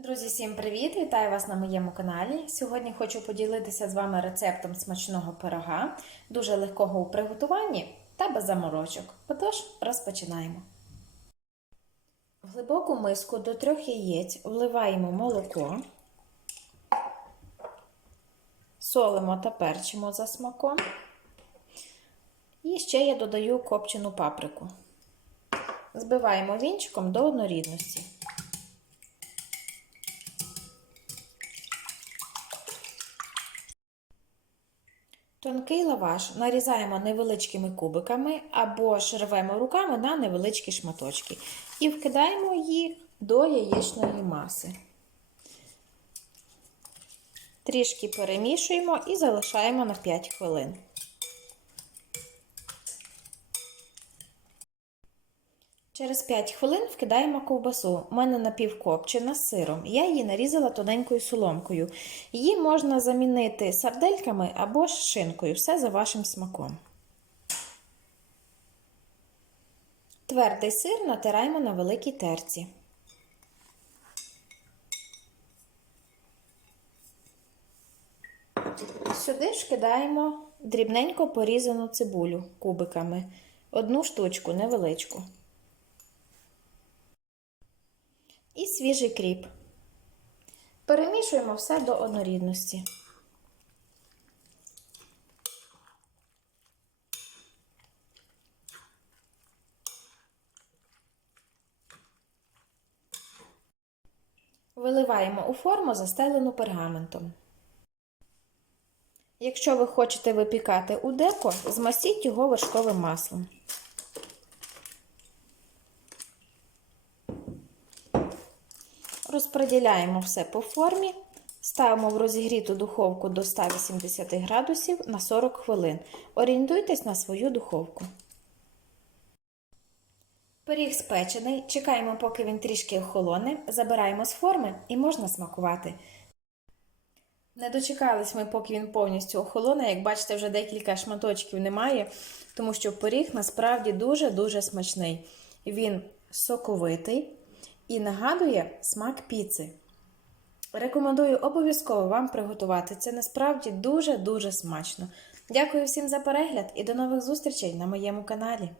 Друзі, всім привіт! Вітаю вас на моєму каналі. Сьогодні хочу поділитися з вами рецептом смачного пирога, дуже легкого у приготуванні та без заморочок. Отож, розпочинаємо. В глибоку миску до трьох яєць вливаємо молоко, солимо та перчимо за смаком. І ще я додаю копчену паприку. Збиваємо вінчиком до однорідності. Тонкий лаваш нарізаємо невеличкими кубиками або ж руками на невеличкі шматочки і вкидаємо їх до яєчної маси. Трішки перемішуємо і залишаємо на 5 хвилин. Через 5 хвилин вкидаємо ковбасу. У мене напівкопчена з сиром. Я її нарізала тоненькою соломкою. Її можна замінити сардельками або ж шинкою, все за вашим смаком. Твердий сир натираємо на великій терці. Сюди ж кидаємо дрібненько порізану цибулю кубиками. Одну штучку невеличку. І свіжий кріп. Перемішуємо все до однорідності. Виливаємо у форму, застелену пергаментом. Якщо ви хочете випікати у деко, змастіть його вершковим маслом. Розподіляємо все по формі, ставимо в розігріту духовку до 180 градусів на 40 хвилин. Орієнтуйтесь на свою духовку. Пиріг спечений, чекаємо, поки він трішки охолоне, забираємо з форми і можна смакувати. Не дочекались ми, поки він повністю охолоне. Як бачите, вже декілька шматочків немає, тому що пиріг насправді дуже-дуже смачний. Він соковитий і нагадує смак піци. Рекомендую обов'язково вам приготувати. Це насправді дуже-дуже смачно. Дякую всім за перегляд і до нових зустрічей на моєму каналі.